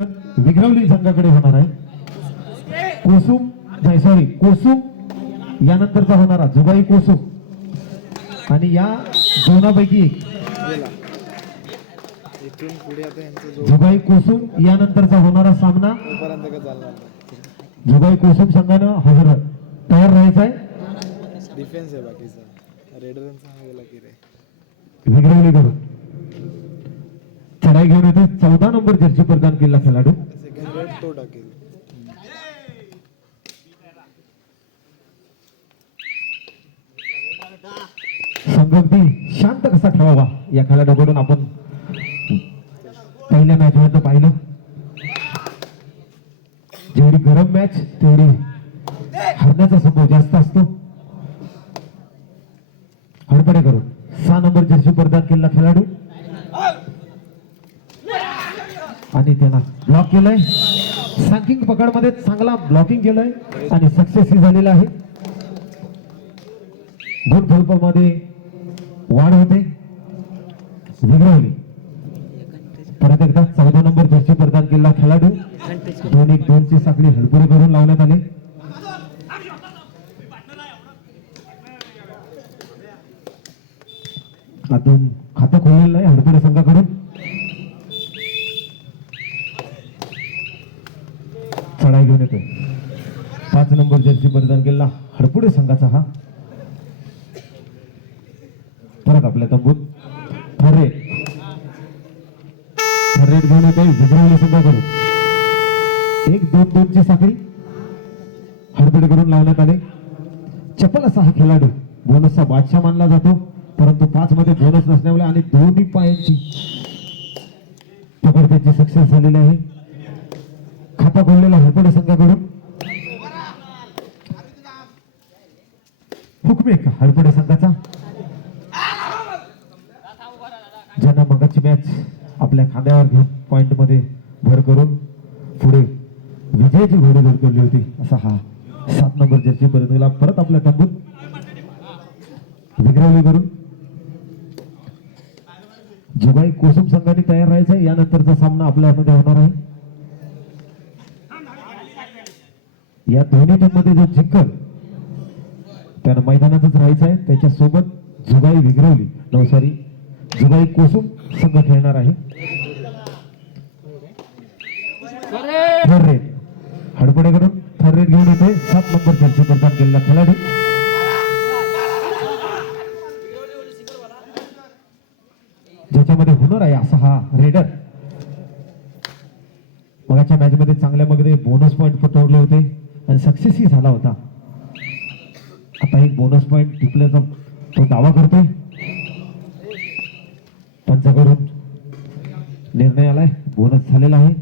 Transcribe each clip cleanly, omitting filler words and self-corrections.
विघ्रवली संघाकडे होणार आहे. कोसुम कोसुम यानंतरचा होणारा जुगाई कोसुम आणि या दोनापैकी एक जुगाई कोसुम यानंतरचा होणारा सामना जुगाई कोसुम संघानं हजर तयार राहायचा आहे. डिफेन्स आहे बाकीचा रेडरचा गेला की रे विघ्रवली करून चढाई घेऊन येते 14 नंबर जर्सी प्रदान केला खेळाडू. सेकंड रेड तो टाकेल. संघाती शांत कसा ठेवावा या खेळाडूकडून आपण पहिल्या मॅच मध्ये पाहिलं. जेवढी गरम मॅच तेवढी हरण्याचा संभव जास्त असतो. हडपडे करून 6 नंबर जर्सी प्रदान केला खेळाडू आणि त्यांना ब्लॉक केलंय. सॅकिंग पकड मध्ये चांगला ब्लॉकिंग केलंय आणि सक्सेस झालेला आहे. दोन फलपामध्ये वाढ होते. विघ्रवली परत एकदा 14 नंबर जर्सी प्रदान केला खेळाडू 2-1-2 ची साखळी हडपुडे करून लावण्यात आले. आतून खातं खोललेलं आहे हडपुडे संघाकडून. चढाई घेऊन येतोय 5 नंबर जर्सी प्रदान केला हडपुडे संघाचा हा. परत आपल्या तंबूत थर्रेट घेऊन येतोय विघ्रवली संघाकडून. 1-2-2 ची साखळी हडपुडे करून लावण्यात आले. चपल असा हा खेळाडू बोनसचा बादशाह मानला जातो, परंतु 5 मध्ये बोनस नसल्यामुळे आणि दोन्ही पायांची पकड त्याची सक्सेस झालेली आहे. खाता खोललेला हडपुडे संघाकडून. हुकमेक हडपुडे संघाचा ज्यांना मगाची मॅच आपल्या खांद्यावर घेऊन पॉइंट मध्ये भर करून पुढे विजयाची घोडी धडकवली होती असा हा 7 नंबर जर्सी परत गेला. परत आपल्या तंबूत विघ्रवली करून जुगाई कोसुम संघाने तयार राहायचा. यानंतरचा सामना आपल्यामध्ये होणार आहे. या दोन्ही टीम मध्ये जो जिंकल त्यानं मैदानातच राहायचं आहे. त्याच्यासोबत जुगाई विघ्रवली नवसारी जुगाई कोसुम संघ खेळणार आहे. थर्रेट हडपडे करून थर्रेट घेऊन येते 7 नंबर जर्सी प्रदान केलेला खेळाडू. ज्याच्यामध्ये हुनर आहे असा हा रेडर. मगाच्या मॅच मध्ये चांगल्या मध्ये बोनस पॉइंट पटवले होते आणि सक्सेसही झाला होता. आता एक बोनस पॉइंट टिपल्याचा तो दावा करतोय. पंचाकडून निर्णय आलाय, बोनस झालेला आहे.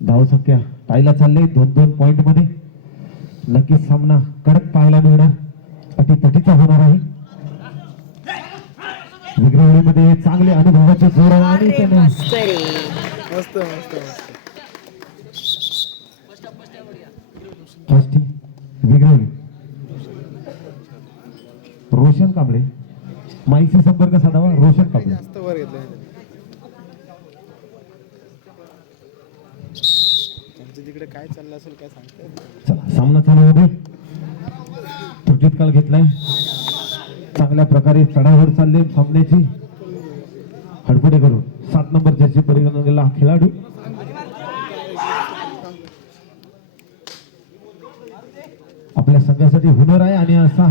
धावसंख्या टायला चालले 2-2 पॉइंट मध्ये. नक्कीच सामना कडक पाहायला मिळणार, अटीतटीचा होणार आहे. विघ्रवलीमध्ये चांगले अनुभवाचे जोर आणि त्याने मस्त मस्त फर्स्ट विघ्रवली रोशन कांबळे माईशी संपर्क साधावा. रोशन कांबळे जास्त वर घेतलं त्यांच्या तिकडे काय चाललं असेल काय सांगताय. चला सामना चालू होते. त्रुटीत काल घेतलाय. चांगल्या प्रकारे चढावर चालले सामन्याची. हडपडे करून 7 नंबर जर्सी परिगणलेला खेळाडू. आपल्या संघासाठी हुनर आहे आणि असा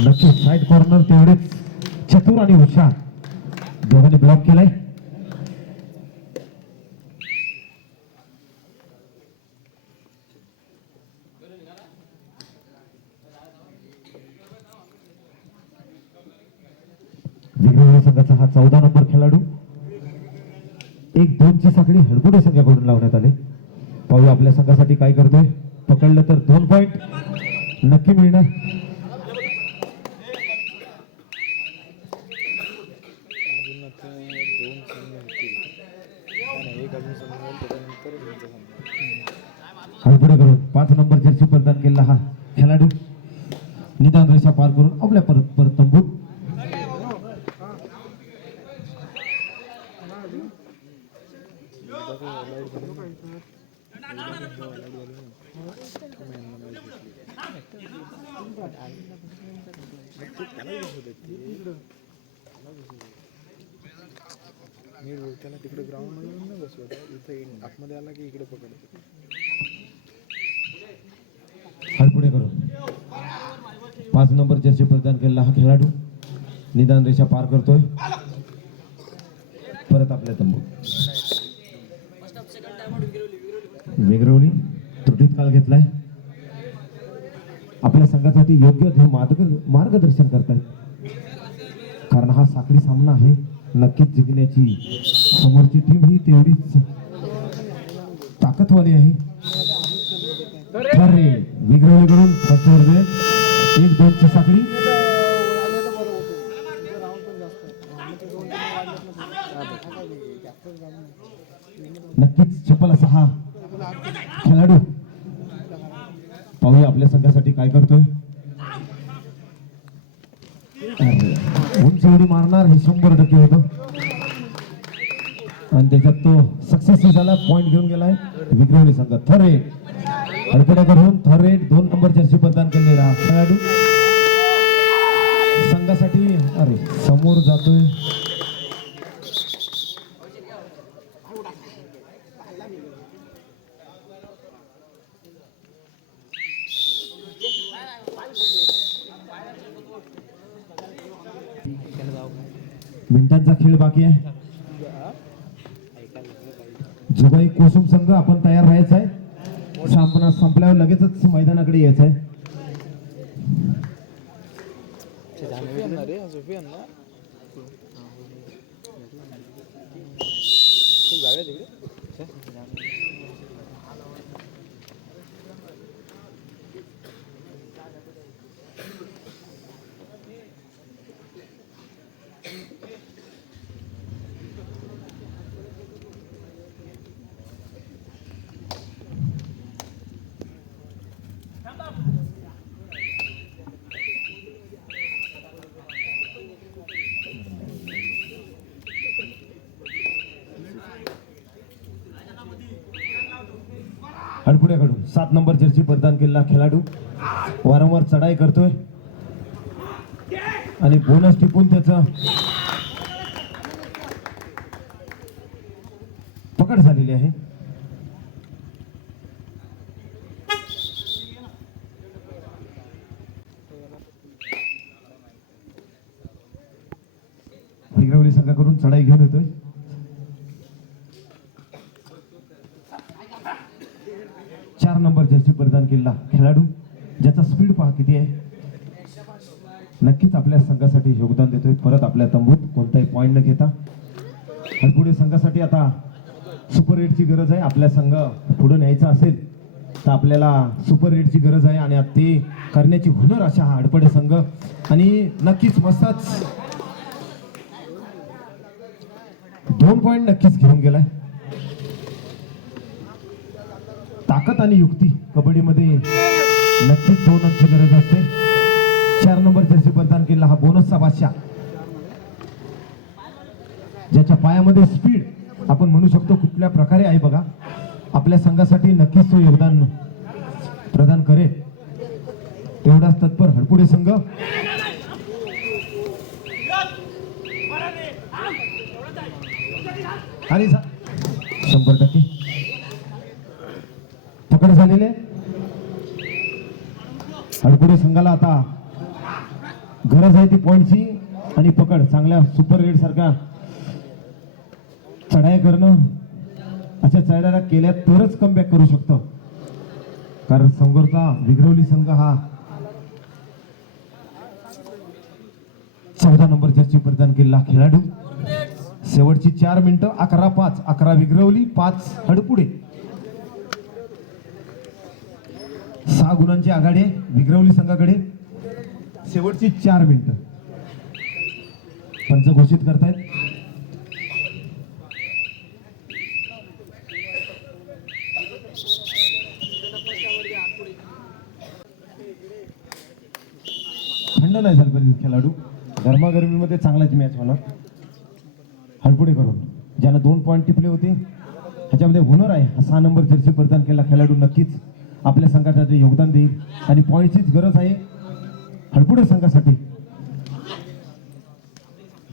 नक्की साइड कॉर्नर तेवढेच चतुर आणि हुशार दोघांनी ब्लॉक केलाय. विघ्रवली संघाचा हा 14 नंबर खेळाडू. 1-2 ची साखळी हडपुडे संघाकडून लावण्यात आले. पाहूया आपल्या संघासाठी काय करतोय. पकडलं तर 2 पॉइंट नक्की मिळणार. हडपुडे करून 5 नंबर जर्सी प्रदान केला हा खेळाडू निदान रेषा पार करून आपल्या परत तंबूत मी त्याला तिकडे ग्राउंड मध्ये नाही बसवत, इथे आतमध्ये आला की इकडे पकडतो. पुढे करू 5 नंबर जर्सी प्रदान केलेला हा खेळाडू निदान रेषा पार करतोय. परत आपल्या तंबू वेगरवली त्रुटीत काल घेतलाय. आपल्या संघासाठी योग्य ते मार्गदर्शन करतायत, कारण हा साखळी सामना आहे. नक्कीच जिंकण्याची समोरची टीम ही तेवढीच ताकदवाली आहे. अरे विग्रहलीकडून फर्स्ट ओव्हर 1-2 ची साखळी. नक्कीच चप्पल असा हा खेळाडू. पाहूया आपल्या संघासाठी काय करतोय. उंच उडी मारणार हे 100% होतं आणि त्याच्यात तो सक्सेस झाला. पॉइंट घेऊन गेलाय विग्रहली संघ. थरेट हडकडे करून थरेट 2 नंबर जर्सी प्रदान केलेला खेळाडू संघासाठी. अरे समोर जातोय. मिनिटांचा खेळ बाकी आहे. जुगाई कोसुम संघ आपण तयार राहायचं आहे. सामना संपल्यावर लगेचच मैदानाकडे यायचं आहे. हडपुड्याकडून 7 नंबर जर्सी प्रदान केलेला खेळाडू वारंवार चढाई करतोय आणि बोनस टिपून त्याचं पकड झालेली आहे. विग्रवली संघाकडून चढाई घेऊन येतोय. नंबर जर्सी प्रदान केलेला खेळाडू ज्याचा स्पीड पहा किती आहे. नक्कीच आपल्या संघासाठी योगदान देतोय. परत आपल्या तंबूत कोणताही पॉइंट न घेता हडपुडे संघासाठी आता सुपर 8ची गरज आहे. आपल्या संघ पुढे न्यायचा असेल तर आपल्याला सुपर 8ची गरज आहे आणि ते करण्याची हुनर अशा हा हडपडे संघ आणि नक्कीच मस्तच 2 पॉइंट नक्कीच घेऊन गेलाय. ताकद आणि युक्ती कबड्डीमध्ये नक्कीच 2 अंकाची गरज असते. 4 नंबर जर्सी प्रदान केला हा बोनसचा बादशाह, ज्याच्या पायामध्ये स्पीड आपण म्हणू शकतो कुठल्या प्रकारे आहे बघा. आपल्या संघासाठी नक्कीच तो योगदान प्रदान करेल. तेवढाच तत्पर हडपुडे संघ. आणि 100% पकड झालेले. हडपुडे संघाला आता गरज आहे ती पॉइंटची आणि पकड. चांगल्या सुपर 8 सारखा चढाई करणं, अशा चढाया केल्या तरच कमबॅक करू शकतो. कारण समोरचा विग्रवली संघ हा 14 नंबर जर्सी प्रदान केलेला खेळाडू. शेवटची 4 मिनिटं. 11-5. 11 विग्रवली, 5 हडपुडे. 6 गुणांची आघाडी विग्रवली संघाकडे. शेवटची 4 मिनिटं. पंच घोषित करतायत. थंड नाही झालं पाहिजे खेळाडू. गरमागरमीमध्ये चांगलाच मॅच होणार. हडपुडे करून ज्यानं 2 पॉईंट टिपले होते ह्याच्यामध्ये हुनर आहे. हा 6 नंबर जर्सी परिधान केलेला खेळाडू नक्कीच आपल्या संघासाठी योगदान देईल आणि पॉईंटचीच गरज आहे हडपुडे संघासाठी.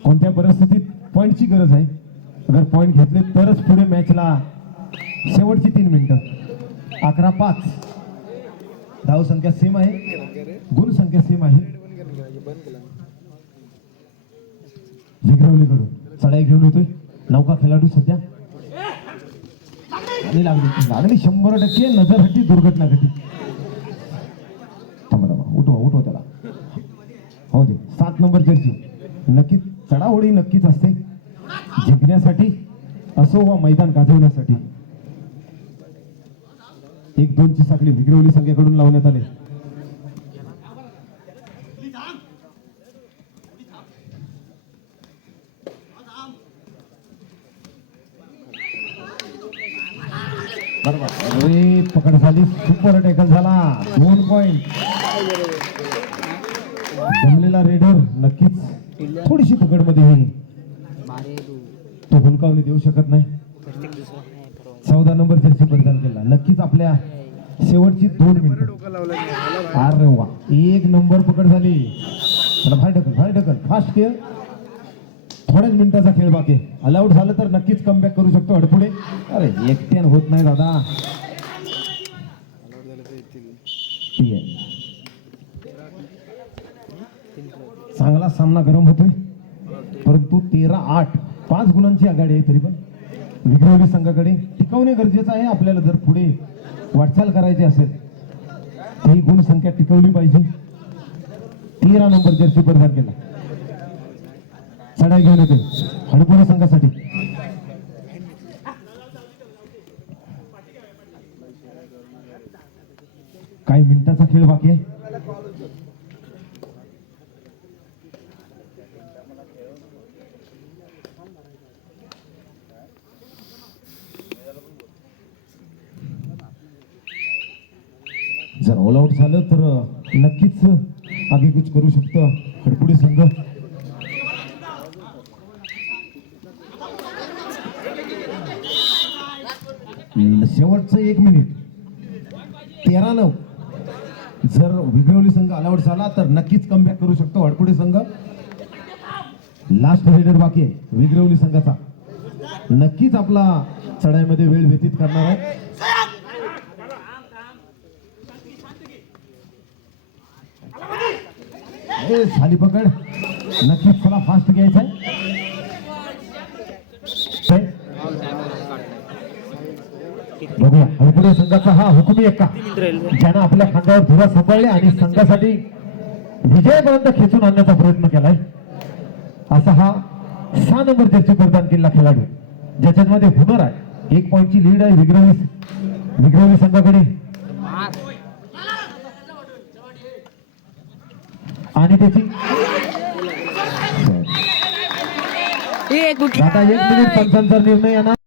कोणत्या परिस्थितीत पॉईंटची गरज आहे. अगर पॉईंट घेतले तरच पुढे मॅचला शेवटची 3 मिनिटं. 11-5 धाव संख्या सेम आहे, गुण संख्या सेम आहे. बंद केला विग्रवलीकडून चढाई घेऊन येतोय नौका खेळाडू सध्या आणि लागली 100% नजर हटी दुर्घटना घटी. थांबा उठवा त्याला. हो दे 7 नंबर जर्सी. नक्कीच चढाओढी नक्कीच असते जिंकण्यासाठी असो वा मैदान गाजवण्यासाठी. 1-2 ची साखळी विग्रवली संघाकडून लावण्यात आले. बरोबर अरे पकड झाली, सुपर टॅकल झाला. 2 पॉइंट. जमलेला रेडर नक्कीच थोडीशी पकडमध्ये येईल, तो हुलकावणी देऊ शकत नाही. 14 नंबर जर्सी परिधान केला. नक्कीच आपल्या शेवटची 2 मिनिटं. डोकं लावलं नाही. अरे वा 1 नंबर पकड झाली. चला बाहेर ढकल फास्ट खेळ. थोड्याच मिनिटाचा खेळ बाकी. ऑलआउट झालं तर नक्कीच कमबॅक करू शकतो हडपुडे. अरे एकट्यान होत नाही दादा. अलर्ट झालं तर येतील. ठीक आहे. चांगला सामना गरम होतोय परंतु 13-8 5 गुणांची आघाडी आहे. तरी पण विग्रवली संघाकडे टिकवणे गरजेचं आहे. आपल्याला जर पुढे वाटचाल करायची असेल तर ही गुण संख्या टिकवली पाहिजे. 13 नंबर जर्सी परिधान केला. चढाई घेऊन येते हडपुडे संघासाठी. काही मिनिटाचा खेळ बाकी आहे. जर ऑल आउट झालं तर नक्कीच आगेकूच करू शकतो हडपुडे संघ. शेवटचं 1 मिनिट. 13-9 जर विग्रवली संघ ऑल आउट झाला तर नक्कीच कमबॅक करू शकतो हडपुडे संघ. लास्ट रेडर बाकी आहे विग्रवली संघाचा. नक्कीच आपला चढाईमध्ये वेळ व्यतीत करणार आहे. झाली पकड. नक्कीच चला फास्ट घ्यायचं आहे. बघूया हडपुडे संघाचा हा हुकुमी एक्का ज्यानं आपल्या खांद्यावर धुरा सांभाळले आणि संघासाठी विजयापर्यंत खेचून आणण्याचा प्रयत्न केलाय. असा हा 6 नंबर जर्सी परिधान केलेला खेळाडू ज्याच्यामध्ये हुनर आहे. 1 पॉईंटची लीड आहे विग्रवली संघाकडे आणि त्याची आता 1 मिनिट पंचांचा निर्णय येणार.